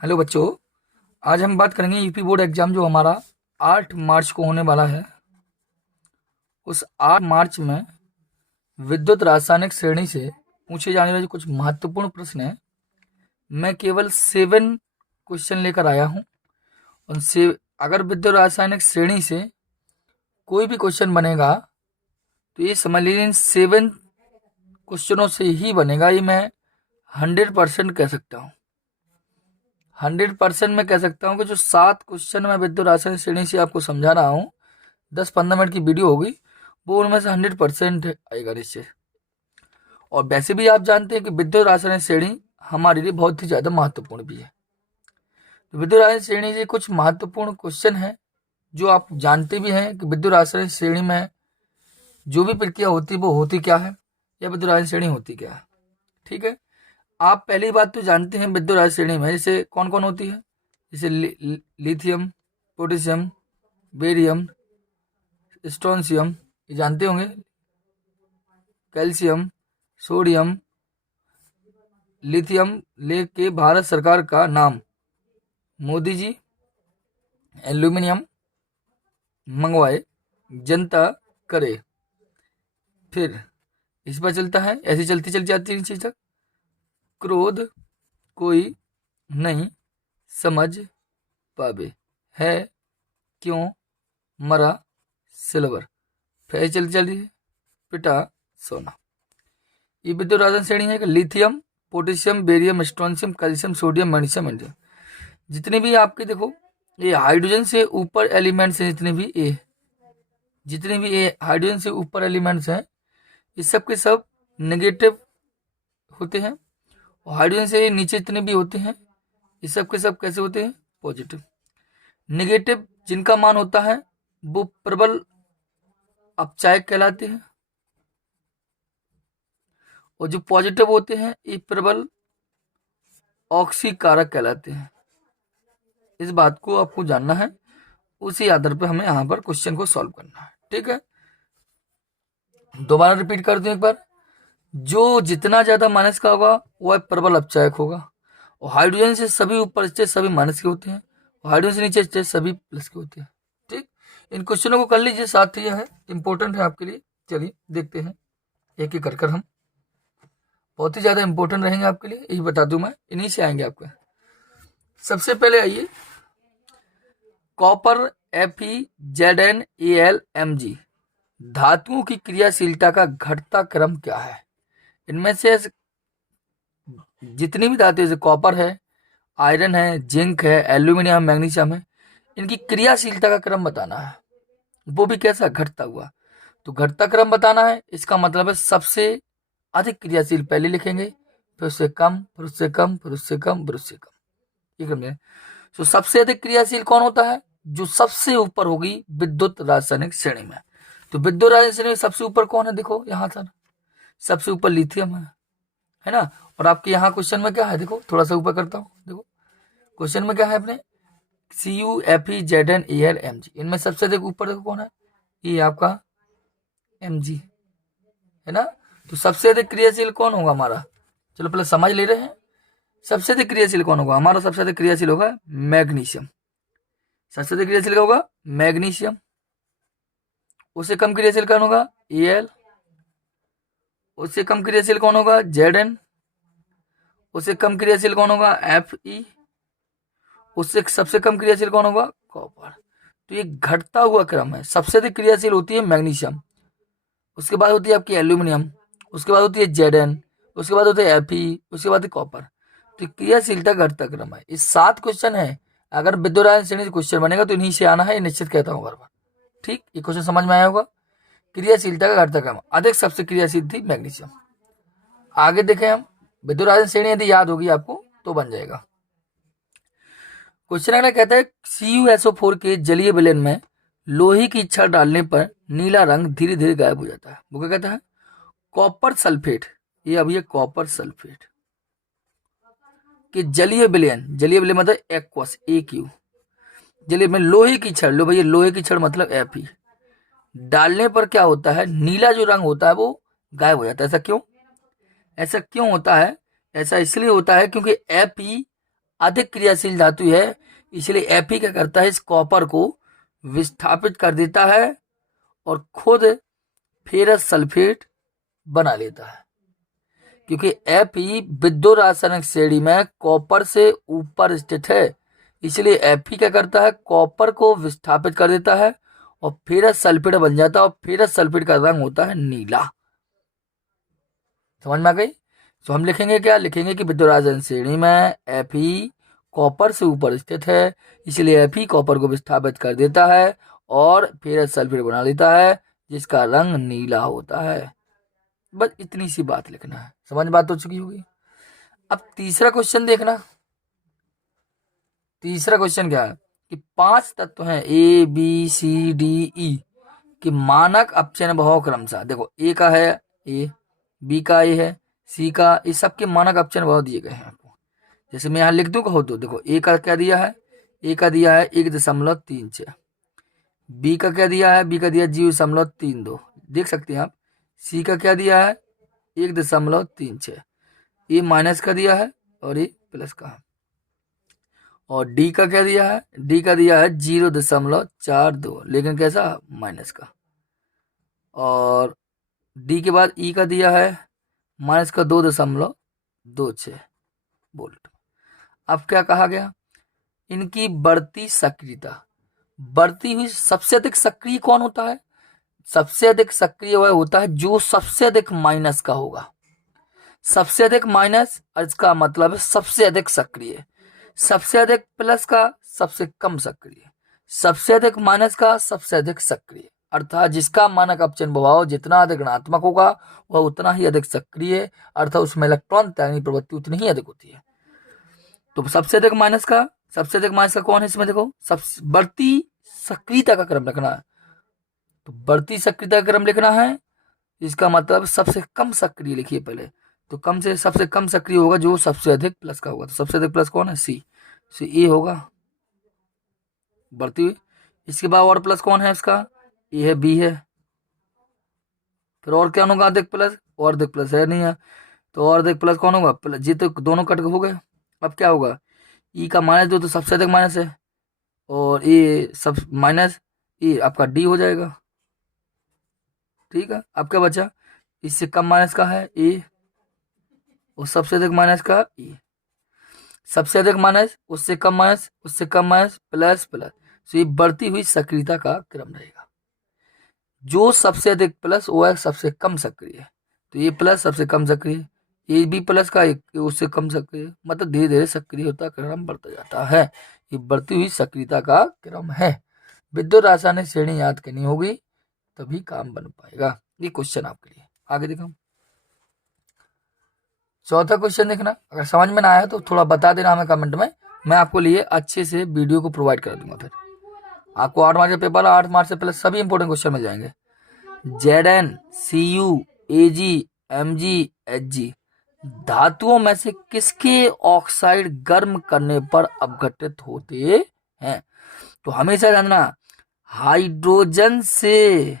Hello बच्चों, आज हम बात करेंगे यूपी बोर्ड एग्जाम जो हमारा 8 मार्च को होने वाला है। उस 8 मार्च में विद्युत रासायनिक श्रेणी से पूछे जाने वाले कुछ महत्वपूर्ण प्रश्न हैं। मैं केवल 7 क्वेश्चन लेकर आया हूं। उनसे अगर विद्युत रासायनिक श्रेणी से कोई भी क्वेश्चन बनेगा तो ये समझ लीजिए इन 7 क्वेश्चनों से ही बनेगा। ये मैं 100% कह सकता हूँ। 100% मैं कह सकता हूँ कि जो 7 क्वेश्चन मैं विद्युत रासायनिक श्रेणी से आपको समझा रहा हूँ, 10-15 मिनट की वीडियो होगी, वो उनमें से 100% आएगा निश्चय। और वैसे भी आप जानते हैं कि विद्युत रासायनिक श्रेणी हमारे लिए बहुत ही ज़्यादा महत्वपूर्ण भी है। तो विद्युत रासायनिक श्रेणी से कुछ महत्वपूर्ण क्वेश्चन है जो आप जानते भी हैं कि विद्युत रासायनिक श्रेणी में जो भी प्रक्रिया होती है वो होती क्या है, या विद्युत रासायनिक श्रेणी होती क्या है। ठीक है, आप पहली बात तो जानते हैं विद्युत रासायनिक श्रेणी में जैसे कौन कौन होती है। जैसे लिथियम, पोटेशियम, बेरियम, स्ट्रोंशियम, ये जानते होंगे। कैल्शियम, सोडियम, लिथियम लेके भारत सरकार का नाम मोदी जी एल्यूमिनियम मंगवाए, जनता करे। फिर इस पर चलता है, ऐसी चलती चल जाती है चीज तक। क्रोध कोई नहीं समझ पावे, है क्यों मरा सिल्वर। फिर चलती चलती है, पिटा सोना। ये विद्युत रासायनिक श्रेणी है कि lithium, potassium, barium, strontium, calcium, sodium, magnesium, indium. जितने भी आपके देखो ये हाइड्रोजन से ऊपर एलिमेंट्स हैं, जितने भी ये हाइड्रोजन से ऊपर एलिमेंट्स हैं, ये सब के सब नेगेटिव होते हैं। और हाइड्रोजन से नीचे जितने भी होते हैं, ये सब के सब कैसे होते हैं? पॉजिटिव। नेगेटिव जिनका मान होता है वो प्रबल अपचायक कहलाते हैं, और जो पॉजिटिव होते हैं ये प्रबल ऑक्सीकारक कहलाते हैं। इस बात को आपको जानना है, उसी आधार पर हमें यहाँ पर क्वेश्चन को सॉल्व करना है। ठीक है, दोबारा रिपीट कर दूं एक बार। जो जितना ज्यादा माइनस का होगा वह प्रबल अपचायक होगा, और हाइड्रोजन से सभी ऊपर स्टेज सभी माइनस के होते हैं, और हाइड्रोजन से नीचे स्टेज सभी प्लस के होते हैं। ठीक, इन क्वेश्चनों को कर लीजिए, साथ ही है इंपॉर्टेंट है आपके लिए। चलिए देखते हैं एक एक कर हम, बहुत ही ज्यादा इंपॉर्टेंट रहेंगे आपके लिए, यही बता दूं मैं, इन्हीं से आएंगे आपके। सबसे पहले आइए, कॉपर FeZnAlMg धातुओं की क्रियाशीलता का घटता क्रम क्या है? इनमें से जितनी भी धातु जैसे कॉपर है, आयरन है, जिंक है, एल्यूमिनियम, मैग्नीशियम है, इनकी क्रियाशीलता का क्रम बताना है। वो भी कैसा? घटता हुआ। तो घटता क्रम बताना है, इसका मतलब है सबसे अधिक क्रियाशील पहले लिखेंगे, फिर उससे कम, फिर उससे कम, फिर उससे कम, फिर उससे कम, ये क्रम है। तो सबसे अधिक क्रियाशील कौन होता है? जो सबसे ऊपर होगी विद्युत रासायनिक श्रेणी में। तो विद्युत रासायनिक श्रेणी में सबसे ऊपर कौन है? देखो यहाँ सर, सबसे ऊपर लिथियम है ना। और आपके यहाँ क्वेश्चन में क्या है? देखो थोड़ा सा ऊपर करता हूँ, देखो क्वेश्चन में क्या है अपने, CuFeZnAlMg। इनमें सबसे अधिक ऊपर देखो कौन है? ये आपका Mg है ना। तो सबसे अधिक क्रियाशील कौन होगा हमारा? चलो पहले समझ ले रहे हैं। सबसे अधिक क्रियाशील कौन होगा हमारा? सबसे अधिक क्रियाशील होगा मैग्नीशियम। सबसे अधिक क्रियाशील क्या होगा? मैग्नीशियम। उससे कम क्रियाशील कौन होगा? Al। उससे कम क्रियाशील कौन होगा? Zn। उससे कम क्रियाशील कौन होगा? Fe। उससे सबसे कम क्रियाशील कौन होगा? कॉपर। तो ये घटता हुआ क्रम है। सबसे अधिक क्रियाशील होती है मैग्नीशियम, उसके बाद होती है आपकी एल्यूमिनियम, उसके बाद होती है Zn, उसके बाद होता है Fe, उसके बाद कॉपर। तो क्रियाशीलता घटता क्रम है। ये 7 क्वेश्चन है। अगर विद्युत रासायनिक श्रेणी से क्वेश्चन बनेगा तो इन्हीं से आना है, ये निश्चित कहता हूँ बार बार। ठीक, ये क्वेश्चन समझ में आया होगा। क्रियाशीलता का घटता क्रम, अधिक सबसे क्रियाशील थी मैग्नीशियम। आगे देखें हम, विद्युत रासायनिक श्रेणी यदि याद होगी आपको तो बन जाएगा। क्वेश्चन अगला कहता है CuSO4 के जलीय विलयन में लोहे की छड़ डालने पर नीला रंग धीरे धीरे गायब हो जाता है। वो क्या कहता है? कॉपर सल्फेट, ये अभी है कॉपर सल्फेट के जलीय विलयन, जलीय विलयन मतलब एक्वस, AQ, जलीय में लोहे की छड़, लो भैया लोहे की छड़ मतलब Fe डालने पर क्या होता है? नीला जो रंग होता है वो गायब हो जाता है। ऐसा क्यों? ऐसा क्यों होता है? ऐसा इसलिए होता है क्योंकि Fe अधिक क्रियाशील धातु है, इसलिए Fe क्या करता है, इस कॉपर को विस्थापित कर देता है और खुद फेरस सल्फेट बना लेता है। क्योंकि Fe विद्युत रासायनिक श्रेणी में कॉपर से ऊपर स्थित है, इसलिए Fe क्या करता है, कॉपर को विस्थापित कर देता है और फेरस सल्फेट बन जाता है, और फेरस सल्फेट का रंग होता है नीला। समझ में आ गई? तो हम लिखेंगे क्या, लिखेंगे कि विद्युत रासायनिक श्रेणी में Fe कॉपर से ऊपर स्थित है, इसलिए Fe कॉपर को विस्थापित कर देता है और फेरस सल्फेट बना लेता है, जिसका रंग नीला होता है। बस इतनी सी बात लिखना है। समझ बात हो चुकी होगी। अब तीसरा क्वेश्चन देखना। तीसरा क्वेश्चन क्या है कि 5 तत्व हैं ABCDE कि मानक अपचयन भाव क्रमशः, देखो ए का है ए, बी का ए है, सी का, इस सब के मानक अपचयन भाव दिए गए हैं आपको। जैसे मैं यहाँ लिख दूं कहो तो देखो ए का क्या दिया है, ए का दिया है 1.36, बी का क्या दिया है, बी का दिया 0.32, देख सकते हैं आप। सी का क्या दिया है 1.36, ए माइनस का दिया है और ए प्लस का है। और डी का क्या दिया है, डी का दिया है 0.42, लेकिन कैसा, माइनस का। और डी के बाद ई का दिया है माइनस का 2.26 वोल्ट। अब क्या कहा गया, इनकी बढ़ती सक्रियता, बढ़ती हुई, सबसे अधिक सक्रिय कौन होता है, सबसे अधिक सक्रिय वह होता है जो सबसे अधिक माइनस का होगा। सबसे अधिक माइनस, इसका मतलब है सबसे अधिक सक्रिय। सबसे अधिक प्लस का सबसे कम सक्रिय, सबसे अधिक माइनस का सबसे अधिक सक्रिय, अर्थात जिसका मानक अपचयन प्रभाव जितना अधिक ऋणात्मक होगा वह उतना ही अधिक सक्रिय, अर्थात उसमें इलेक्ट्रॉन त्यागने की प्रवृत्ति उतनी ही अधिक होती है। तो सबसे अधिक माइनस का, सबसे अधिक माइनस का कौन है इसमें, देखो सबसे बढ़ती सक्रियता का क्रम लिखना है। तो बढ़ती सक्रियता का क्रम लिखना है, इसका मतलब सबसे कम सक्रिय लिखिए पहले। तो कम से सबसे कम सक्रिय होगा जो सबसे अधिक प्लस का होगा। तो सबसे अधिक प्लस कौन है, सी ए होगा, बढ़ती हुई। इसके बाद और प्लस कौन है इसका, ए है, बी है। फिर और क्या होगा, अधिक प्लस, और अधिक प्लस है नहीं है, तो और अधिक प्लस कौन होगा, प्लस, जी तो दोनों कट हो गए। अब क्या होगा, ई का माइनस 2 तो सबसे अधिक माइनस है, और ए सब माइनस, ए आपका डी हो जाएगा। ठीक है, अब क्या बचा, इससे कम माइनस का है ए, और सबसे अधिक माइनस का ई। सबसे अधिक माइनस, उससे कम माइनस, उससे कम माइनस, प्लस प्लस। तो ये बढ़ती हुई सक्रियता का क्रम रहेगा। जो सबसे अधिक प्लस वो है सबसे कम सक्रिय, तो ये प्लस सबसे कम सक्रिय, ये भी प्लस का एक उससे कम सक्रिय, मतलब धीरे धीरे सक्रियता क्रम बढ़ता जाता है। ये बढ़ती हुई सक्रियता का क्रम है। विद्युत रासायनिक श्रेणी याद करनी होगी तभी काम बन पाएगा। ये क्वेश्चन आपके लिए। आगे देखो, चौथा क्वेश्चन देखना। अगर समझ में ना आया तो थोड़ा बता देना हमें कमेंट में, मैं आपको लिए अच्छे से वीडियो को प्रोवाइड कर दूंगा। फिर आपको 8 मार्च का पेपर, 8 मार्च से पहले सभी इंपोर्टेंट क्वेश्चन मिल जाएंगे। Zn, Cu, Ag, Mg, Hg धातुओं में से किसके ऑक्साइड गर्म करने पर अपघटित होते हैं? तो हमेशा जानना, हाइड्रोजन से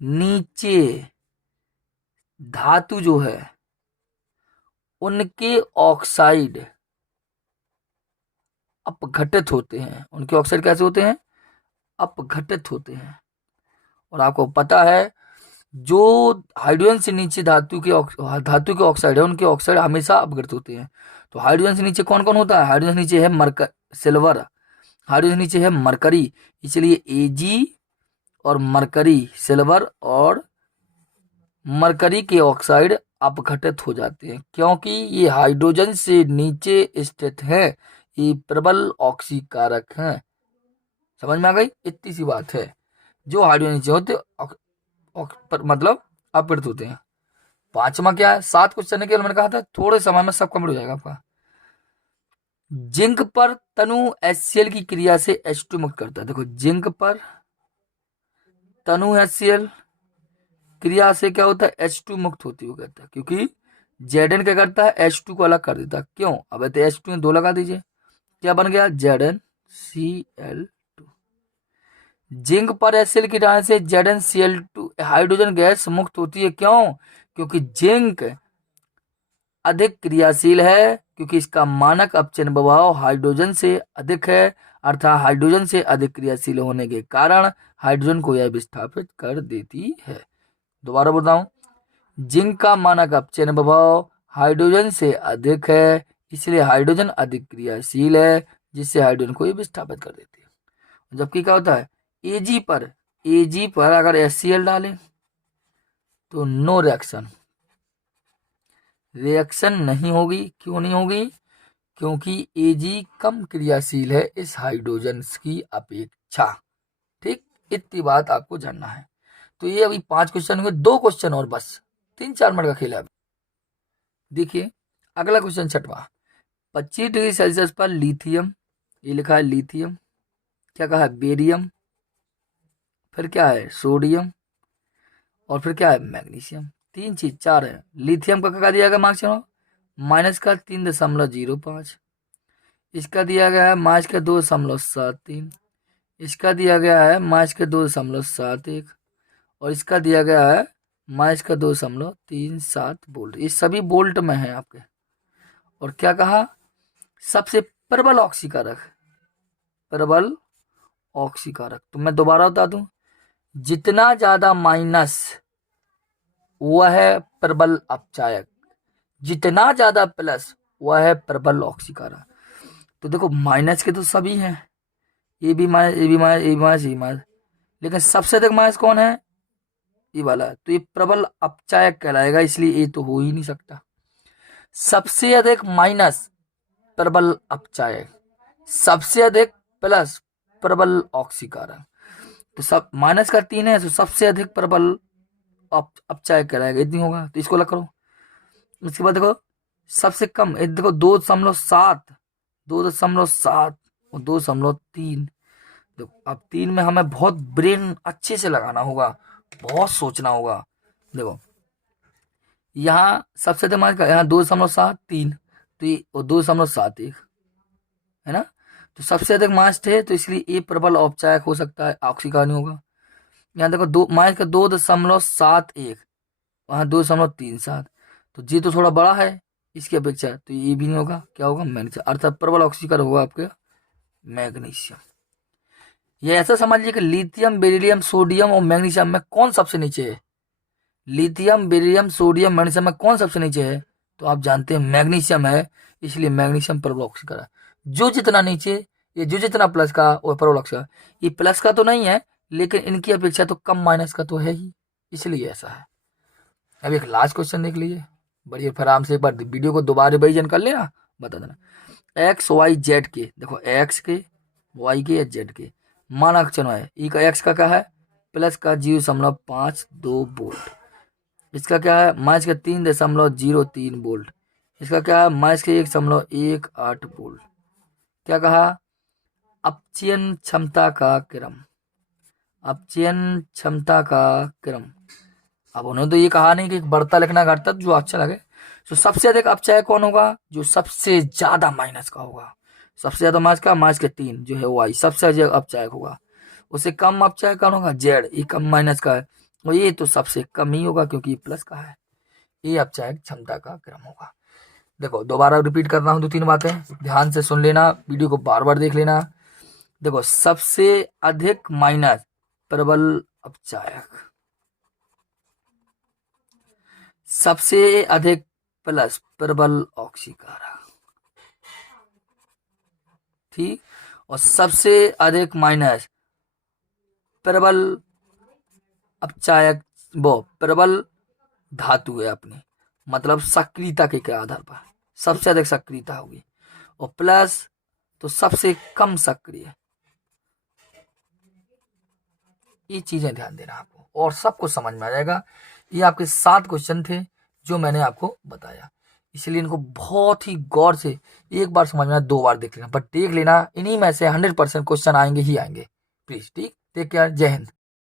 नीचे धातु जो है उनके ऑक्साइड अपघटित होते हैं। उनके ऑक्साइड कैसे होते हैं, अपघटित होते हैं। और आपको पता है जो हाइड्रोजन से नीचे धातु के ऑक्साइड है उनके ऑक्साइड हमेशा अपघटित होते हैं। तो हाइड्रोजन से नीचे कौन कौन होता है, हाइड्रोजन से नीचे है सिल्वर, हाइड्रोजन नीचे है मरकरी, इसलिए Ag और मरकरी, सिल्वर और मरकरी के ऑक्साइड अपघटित हो जाते हैं, क्योंकि ये हाइड्रोजन से नीचे स्थित है, ये प्रबल ऑक्सीकारक हैं। समझ में आ गई, इतनी सी बात है। जो हाइड्रोजन नीचे होते मतलब अपघटित होते हैं। पांचवा क्या है, 7 क्वेश्चन है केवल, मैंने कहा था थोड़े समय में सब कंप्लीट हो जाएगा आपका। जिंक पर तनु HCl की क्रिया से H2 मुक्त करता है। देखो जिंक पर तनु HCl क्रिया से क्या होता है, H2 मुक्त होती हुई कहता है, क्योंकि Zn क्या करता है, H2 को अलग कर देता है। क्यों, अब तो H2 में 2 लगा दीजिए, क्या बन गया, ZnCl। जिंक पर HCl की डालने से ZnCl2 हाइड्रोजन गैस मुक्त होती है। क्यों, क्योंकि जिंक अधिक क्रियाशील है क्योंकि इसका मानक अपचयन प्रभाव हाइड्रोजन से अधिक है, अर्थात हाइड्रोजन से अधिक क्रियाशील होने के कारण हाइड्रोजन को यह विस्थापित कर देती है। दोबारा बताऊं, जिंक का मानक अपचयन प्रभाव हाइड्रोजन से अधिक है, इसलिए हाइड्रोजन अधिक क्रियाशील है, जिससे हाइड्रोजन को ये विस्थापित कर देती है। जबकि क्या होता है, एजी पर अगर HCl डालें तो नो रिएक्शन नहीं होगी। क्यों नहीं होगी? क्योंकि एजी कम क्रियाशील है इस हाइड्रोजन की अपेक्षा। ठीक, इतनी बात आपको जानना है। तो ये अभी 5 क्वेश्चन हुए, 2 क्वेश्चन और बस, 3-4 मिनट का खेल है। देखिए अगला क्वेश्चन 6वां, 25 डिग्री सेल्सियस पर लिथियम, ये लिखा है लिथियम, क्या कहा है बेरियम, फिर क्या है सोडियम, और फिर क्या है मैग्नीशियम। 3 चीज 4 है। लिथियम का क्या दिया गया मार्क्स माइनस का 3.05, इसका दिया गया है माइनस का 2.73, इसका दिया गया है माइनस का 2.71, और इसका दिया गया है माइनस का 2.37 वोल्ट। ये सभी वोल्ट में है आपके। और क्या कहा, सबसे प्रबल ऑक्सीकारक, प्रबल ऑक्सीकारक। तो मैं दोबारा बता दूं, जितना ज्यादा माइनस वह है प्रबल अपचायक, जितना ज्यादा प्लस वह है प्रबल ऑक्सीकारक। तो देखो माइनस के तो सभी हैं, ये भी माइनस, ये भी माइनस, ये भी माइनस, ये माइनस, लेकिन सबसे अधिक माइनस कौन है, ये वाला है। तो ये प्रबल अपचायक कहलाएगा, इसलिए ये तो हो ही नहीं सकता। सबसे अधिक माइनस प्रबल अपचायक, सबसे अधिक प्लस प्रबल ऑक्सीकारक। तो सब माइनस का 3 है, तो सबसे अधिक प्रबल अपचायक कहलाएगा, इतनी होगा। तो इसको लग करो। उसके बाद देखो सबसे कम, देखो 2.7, 2.7 और 2.3। देखो अब 3 में हमें बहुत ब्रेन अच्छे से लगाना होगा, बहुत सोचना होगा। देखो यहाँ सबसे अधिक मार्क्स का, यहाँ 2.73, तो ये 2.71 है ना। तो सबसे अधिक मार्क्स थे, तो इसलिए ये प्रबल औपचारिक हो सकता है, ऑक्सीकारक नहीं होगा। यहाँ देखो दो मार्क्स का 2.71, वहाँ 2.37, तो जी तो थोड़ा बड़ा है इसकी अपेक्षा, तो ये भी नहीं होगा। क्या होगा, मैग्नीशियम, अर्थात प्रबल ऑक्सीकारक होगा आपके मैग्नीशियम। ये ऐसा समझिए कि लिथियम, बेरिलियम, सोडियम और मैग्नीशियम में कौन सबसे नीचे है। लिथियम, बेरिलियम, सोडियम, मैग्नीशियम में कौन सबसे नीचे है, तो आप जानते हैं मैग्नीशियम है, इसलिए मैग्नीशियम प्रबल ऑक्सीकारक। जो जितना नीचे, ये जो जितना प्लस का वो प्रबल ऑक्सीकारक, ये प्लस का तो नहीं है, लेकिन इनकी अपेक्षा तो कम माइनस का तो है ही, इसलिए ऐसा है। अब एक लास्ट क्वेश्चन देख लीजिए, बढ़िया, फिर आराम से एक बार वीडियो को दोबारा रिवीजन कर लेना, बता देना। एक्स वाई जेड के, देखो एक्स के, वाई के या जेड के मानक चुनो है। ई का एक्स का क्या है, प्लस का 0.52 वोल्ट, इसका क्या है माइनस का 3.03 वोल्ट, इसका क्या है माइनस के 1.18 वोल्ट। क्या कहा, अपचयन क्षमता का क्रम, अपचयन क्षमता का क्रम। अब उन्होंने तो ये कहा नहीं कि बढ़ता लिखना घटता, जो अच्छा लगे। तो सबसे अधिक अपचय कौन होगा, जो सबसे ज्यादा माइनस का होगा। सबसे ज्यादा माइनस का, माइनस के 3 जो है वाई, सबसे अधिक अपचय होगा। उससे कम अपचय कौन होगा, जेड, ये कम माइनस का है, और ये तो सबसे कम ही होगा क्योंकि ये प्लस का है। ये अपचय क्षमता का क्रम होगा। देखो दोबारा रिपीट कर रहा हूं, 2-3 बातें ध्यान से सुन लेना, वीडियो को बार बार देख लेना। देखो सबसे अधिक माइनस प्रबल अपचायक, सबसे अधिक प्लस प्रबल ऑक्सीकारक, ठीक, और सबसे अधिक माइनस प्रबल अपचायक, वो प्रबल धातु है अपनी, मतलब सक्रियता के आधार पर सबसे अधिक सक्रियता होगी, और प्लस तो सबसे कम सक्रिय। ये चीजें ध्यान देना आपको, और सबको समझ में आ जाएगा। ये आपके 7 क्वेश्चन थे जो मैंने आपको बताया, इसलिए इनको बहुत ही गौर से एक बार समझना, 2 बार देख लेना, बट देख लेना, इन्हीं में से 100% क्वेश्चन आएंगे ही आएंगे। प्लीज, ठीक, टेक केयर, जय हिंद।